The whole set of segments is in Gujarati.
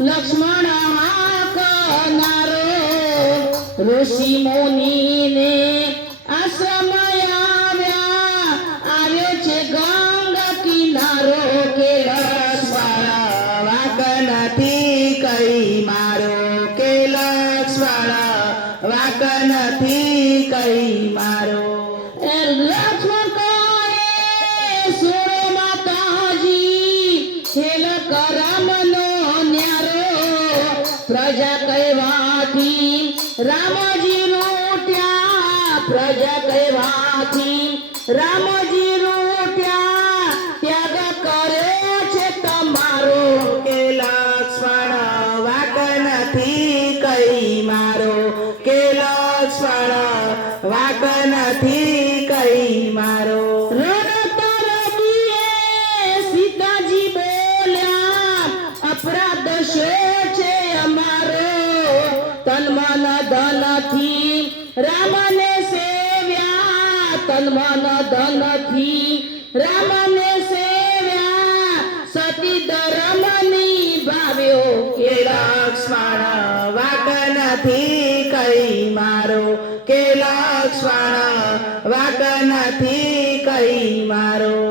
લક્ષ્મણ હાક નારો ઋષિ મુનિને આશ્રમ આવ્યા આવ્યો છે ગંગા કિનારો કે લક્ષ્મણ વાક નથી કઈ મારો કે લક્ષ્મણ વાક નથી કઈ મારો કરમનો ન્યારો, પ્રજા કહેવાથી રામજી રોટ્યા, પ્રજા કહેવાથી રામજી રોટ્યા, ત્યાગ કર્યો છે તમારો કે લક્ષ્મણ વાક નથી કઈ મારો? કે લક્ષ્મણ તન ધનથી રામને સેવ્યા તન ધનથી રામને સેવ્યા. સતી ધર્મ ભાવ્યો કે લક્ષ્મણ વાક નથી કઈ મારો? કે લક્ષ્મણ વાક નથી કઈ મારો?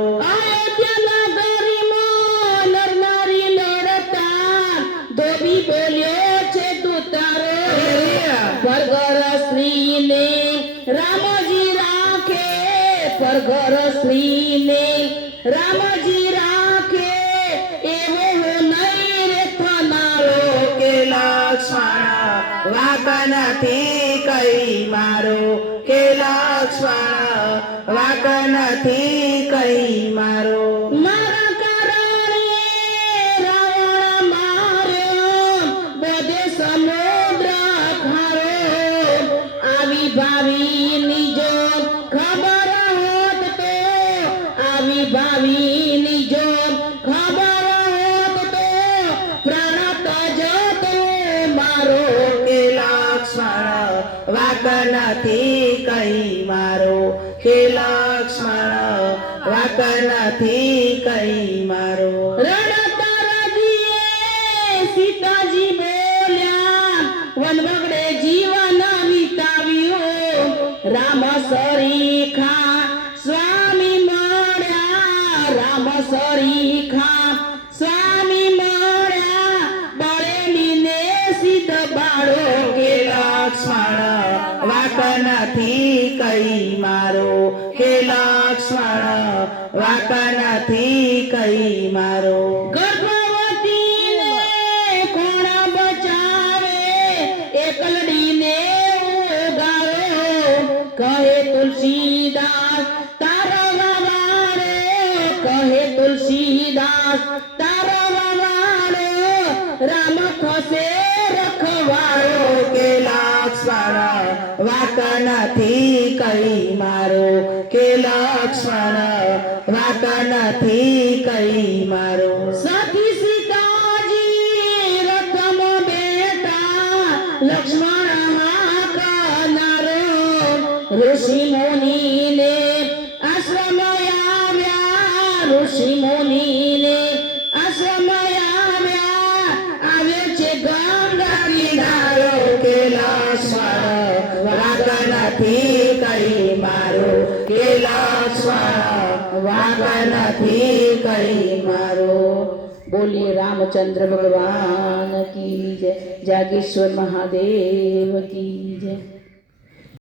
સ્ત્રીને રામજી રાખે પરગર સ્ત્રીને રામજી રાખે, એવો નહીં રે થનારો કે લક્ષ્મણ વાત નથી કઈ મારો કે લક્ષ્મણ વાત નથી કઈ મારા વાક નથી કઈ મારો. કે લક્ષ્મણ, વાક નથી કઈ મારો. સીતાજી બોલ્યા વન વગડે જીવન વિતાવ્યું. રામ સરીખા સ્વામી મળ્યા રામ સરીખા સ્વામી મળ્યા. બળે મીને સિદ્ધ બાળો કે લક્ષ્મણ વાક નથી કઈ મારો. કે લક્ષ્મણ વાક નથી કઈ મારો. કહે તુલસીદાસ તારા વાવાડે કહે રામ ખસે વાક નથી કઈ મારો કે લક્ષ્મણ? વાક નથી કઈ મારો? સખી સીતાજી રતમ બેટા લક્ષ્મણ હાક ઋષિ મુનિ ને આશ્રમ આવ્યા. ઋષિ મુનિને નથી કરી મારો. કે લક્ષ્મણ વાક નથી કરી મારો. બોલીએ રામચંદ્ર ભગવાન કી જય. જાગેશ્વર મહાદેવ કી જય.